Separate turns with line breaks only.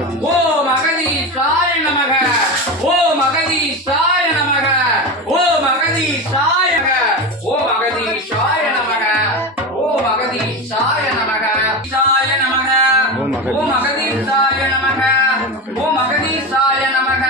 ஓ மகதி சாய நமக. ஓ மகதி சாய நமக. ஓ மகதி மகதீஷாய ஓ மகதி மகதீஷாய நமக. ஓ மகதி சாய நமக. சாய நமக. ஓ மகதி சாய நமக. ஓ மகதி சாய நமக.